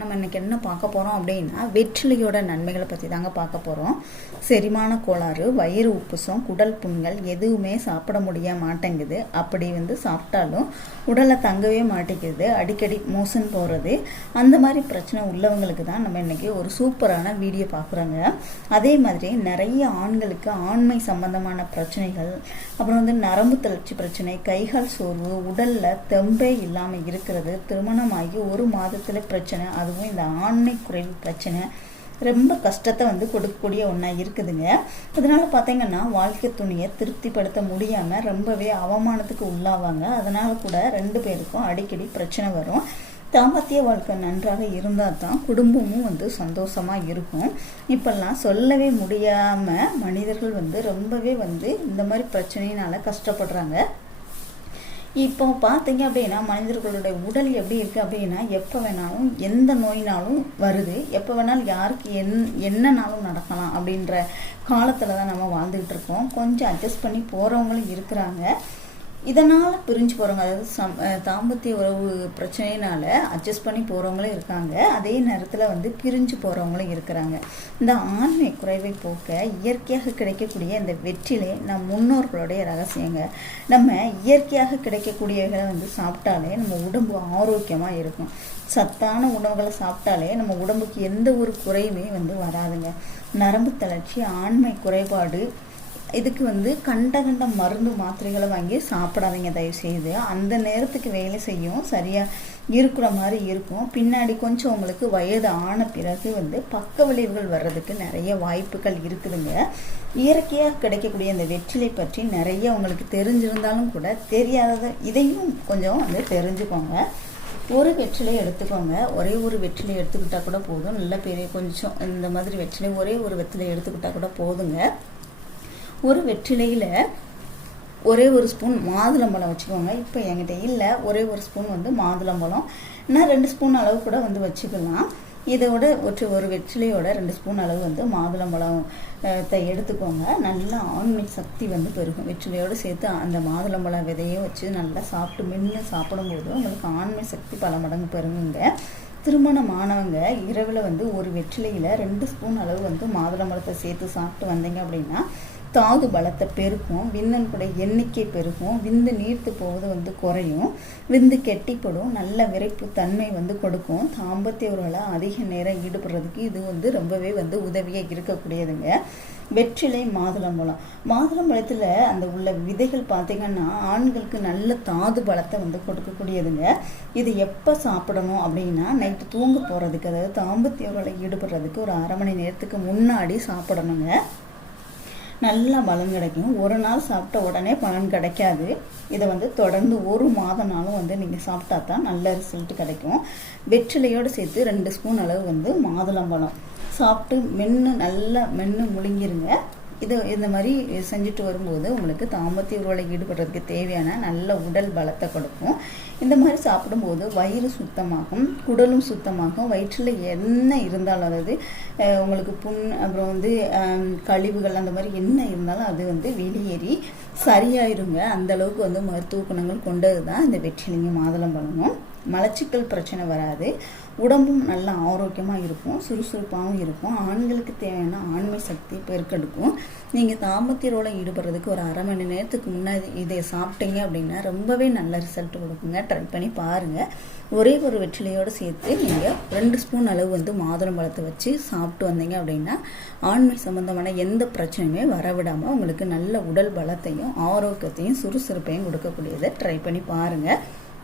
நம்ம இன்றைக்கி என்ன பார்க்க போகிறோம் அப்படின்னா வெற்றிலையோட நன்மைகளை பற்றி தாங்க பார்க்க போகிறோம் செரிமான கோளாறு வயிறு உப்புசம் குடல் புண்கள் எதுவுமே சாப்பிட முடிய மாட்டேங்குது. அப்படி வந்து சாப்பிட்டாலும் உடலை தங்கவே மாட்டேங்குது. அடிக்கடி மோசன் போகிறது அந்த மாதிரி பிரச்சனை உள்ளவங்களுக்கு தான் நம்ம இன்றைக்கி ஒரு சூப்பரான வீடியோ பார்க்குறோங்க. அதே மாதிரி நிறைய ஆண்களுக்கு ஆண்மை சம்பந்தமான பிரச்சனைகள் அப்புறம் வந்து நரம்பு தளர்ச்சி பிரச்சனை கைகால் சோர்வு உடலில் தெம்பே இல்லாமல் இருக்கிறது திருமணமாகி ஒரு மாதத்தில் பிரச்சனை அதுவும் இந்த ஆண்மை குறைவு பிரச்சனை ரொம்ப கஷ்டத்தை வந்து கொடுக்கக்கூடிய ஒன்றா இருக்குதுங்க. அதனால் பார்த்தீங்கன்னா வாழ்க்கை துணியை திருப்திப்படுத்த முடியாமல் ரொம்பவே அவமானத்துக்கு உள்ளாவாங்க. அதனால் கூட ரெண்டு பேருக்கும் அடிக்கடி பிரச்சனை வரும். தாம்பத்திய வாழ்க்கை நன்றாக இருந்தால் தான் குடும்பமும் வந்து சந்தோஷமாக இருக்கும். இப்போல்லாம் சொல்லவே முடியாமல் மனிதர்கள் வந்து ரொம்பவே வந்து இந்த மாதிரி பிரச்சனையினால் கஷ்டப்படுறாங்க. இப்போ பார்த்தீங்க அப்படின்னா மனிதர்களுடைய உடல் எப்படி இருக்குது அப்படின்னா எப்போ வேணாலும் எந்த நோயினாலும் வருது. எப்போ வேணாலும் யாருக்கு என் என்னனாலும் நடக்கலாம் அப்படின்ற காலத்தில் தான் நம்ம வாழ்ந்துகிட்டு இருக்கோம். கொஞ்சம் அட்ஜஸ்ட் பண்ணி போகிறவங்களும் இருக்கிறாங்க. இதனால் பிரிஞ்சு போகிறவங்க அதாவது சம் தாம்பத்திய உறவு பிரச்சனையினால் அட்ஜஸ்ட் பண்ணி போகிறவங்களும் இருக்காங்க. அதே நேரத்தில் வந்து பிரிஞ்சு போகிறவங்களும் இருக்கிறாங்க. இந்த ஆண்மை குறைவை போக்க இயற்கையாக கிடைக்கக்கூடிய இந்த வெற்றிலே நம் முன்னோர்களுடைய ரகசியங்க. நம்ம இயற்கையாக கிடைக்கக்கூடியவர்களை வந்து சாப்பிட்டாலே நம்ம உடம்பு ஆரோக்கியமாக இருக்கும். சத்தான உணவுகளை சாப்பிட்டாலே நம்ம உடம்புக்கு எந்த ஒரு குறையுமே வந்து வராதுங்க. நரம்பு தளர்ச்சி ஆண்மை குறைபாடு இதுக்கு வந்து கண்ட கண்ட மருந்து மாத்திரைகளை வாங்கி சாப்பிடாதீங்க தயவு செய்து அந்த நேரத்துக்கு வேலை செய்யும். சரியாக இருக்கிற மாதிரி இருக்கும். பின்னாடி கொஞ்சம் உங்களுக்கு வயது ஆன பிறகு வந்து பக்க விளைவுகள் வர்றதுக்கு நிறைய வாய்ப்புகள் இருக்குதுங்க. இயற்கையாக கிடைக்கக்கூடிய அந்த வெற்றிலை பற்றி நிறைய உங்களுக்கு தெரிஞ்சிருந்தாலும் கூட தெரியாததை இதையும் கொஞ்சம் வந்து தெரிஞ்சுக்கோங்க. ஒரு வெற்றிலை எடுத்துக்கோங்க. ஒரே ஒரு வெற்றிலை எடுத்துக்கிட்டால் கூட போதும். நல்ல பெரிய கொஞ்சம் இந்த மாதிரி வெற்றிலை ஒரே ஒரு வெற்றிலை எடுத்துக்கிட்டால் கூட போதுங்க. ஒரு வெற்றிலையில் ஒரே ஒரு ஸ்பூன் மாதுளம்பழம் வச்சுக்கோங்க. இப்போ என்கிட்ட இல்லை ஒரே ஒரு ஸ்பூன் வந்து மாதுளம்பழம். நான் ரெண்டு ஸ்பூன் அளவு கூட வந்து வச்சுக்கலாம். இதோட ஒரு ஒரு வெற்றிலையோட ரெண்டு ஸ்பூன் அளவு வந்து மாதுளம்பழத்தை எடுத்துக்கோங்க. நல்லா ஆண்மை சக்தி வந்து பெருகும். வெற்றிலையோடு சேர்த்து அந்த மாதுளம்பழம் விதையும் வச்சு நல்லா சாப்பிட்டு மென்று சாப்பிடும்போது உங்களுக்கு ஆண்மை சக்தி பல மடங்கு பெருங்குங்க திருமணமானவங்க இரவில் வந்து ஒரு வெற்றிலையில் ரெண்டு ஸ்பூன் அளவு வந்து மாதுளம்பழத்தை சேர்த்து சாப்பிட்டு வந்தீங்க அப்படின்னா தாது பலத்தை பெருக்கும் விந்தனுடைய எண்ணிக்கை பெருகும் விந்து நீர்த்து போவது வந்து குறையும் விந்து கெட்டிப்படும் நல்ல விரைப்பு தன்மை வந்து கொடுக்கும். தாம்பத்திய உறவில் அதிக நேரம் ஈடுபடுறதுக்கு இது வந்து ரொம்பவே வந்து உதவியாக இருக்கக்கூடியதுங்க. வெற்றிலை மாதுளம்பழம் மாதுளம்பழத்தில் அந்த உள்ள விதைகள் பார்த்திங்கன்னா ஆண்களுக்கு நல்ல தாது பலத்தை வந்து கொடுக்கக்கூடியதுங்க. இது எப்போ சாப்பிடணும் அப்படின்னா நைட்டு தூங்க போகிறதுக்கு அதாவது தாம்பத்திய உறவில் ஈடுபடுறதுக்கு ஒரு அரை மணி நேரத்துக்கு முன்னாடி சாப்பிடணுங்க. நல்லா பலன் கிடைக்கும். ஒரு நாள் சாப்பிட்ட உடனே பலன் கிடைக்காது. இதை வந்து தொடர்ந்து ஒரு மாதம்னாலும் வந்து நீங்கள் சாப்பிட்டா தான் நல்ல ரிசல்ட் கிடைக்கும். வெற்றிலையோடு சேர்த்து ரெண்டு ஸ்பூன் அளவு வந்து மாதுளம்பழம். சாப்பிட்டு மென்று நல்லா மென்று முழுங்கிருங்க. இது இந்த மாதிரி செஞ்சுட்டு வரும்போது உங்களுக்கு தாம்பத்திய உறவில் ஈடுபடுறதுக்கு தேவையான நல்ல உடல் பலத்தை கொடுக்கும். இந்த மாதிரி சாப்பிடும்போது வயிறு சுத்தமாகும் குடலும் சுத்தமாகும் வயிற்றில் என்ன இருந்தாலும் அதாவது உங்களுக்கு புண் அப்புறம் வந்து கழிவுகள் அந்த மாதிரி என்ன இருந்தாலும் அது வந்து வெளியேறி சரியாயிருங்க. அந்த அளவுக்கு வந்து மருத்துவ குணங்கள் கொண்டது தான் இந்த வெற்றிலிங்க மாதுளம்பழமும். மலச்சிக்கல் பிரச்சனை வராது. உடம்பும் நல்ல ஆரோக்கியமாக இருக்கும் சுறுசுறுப்பாகவும் இருக்கும். ஆண்களுக்கு தேவையான ஆண்மை சக்தி பெருக்கெடுக்கும். நீங்கள் தாம்பத்திய ரோலை ஈடுபடுறதுக்கு ஒரு அரை மணி நேரத்துக்கு முன்னாடி இதை சாப்பிட்டீங்க அப்படின்னா ரொம்பவே நல்ல ரிசல்ட் கொடுக்குங்க. ட்ரை பண்ணி பாருங்கள் ஒரே ஒரு வெற்றிலையோடு சேர்த்து நீங்கள் ரெண்டு ஸ்பூன் அளவு வந்து மாதுளம் பழத்தை வச்சு சாப்பிட்டு வந்தீங்க அப்படின்னா ஆண்மை சம்மந்தமான எந்த பிரச்சனையுமே வரவிடாமல் உங்களுக்கு நல்ல உடல் பலத்தையும் ஆரோக்கியத்தையும் சுறுசுறுப்பையும் கொடுக்கக்கூடியதை ட்ரை பண்ணி பாருங்கள்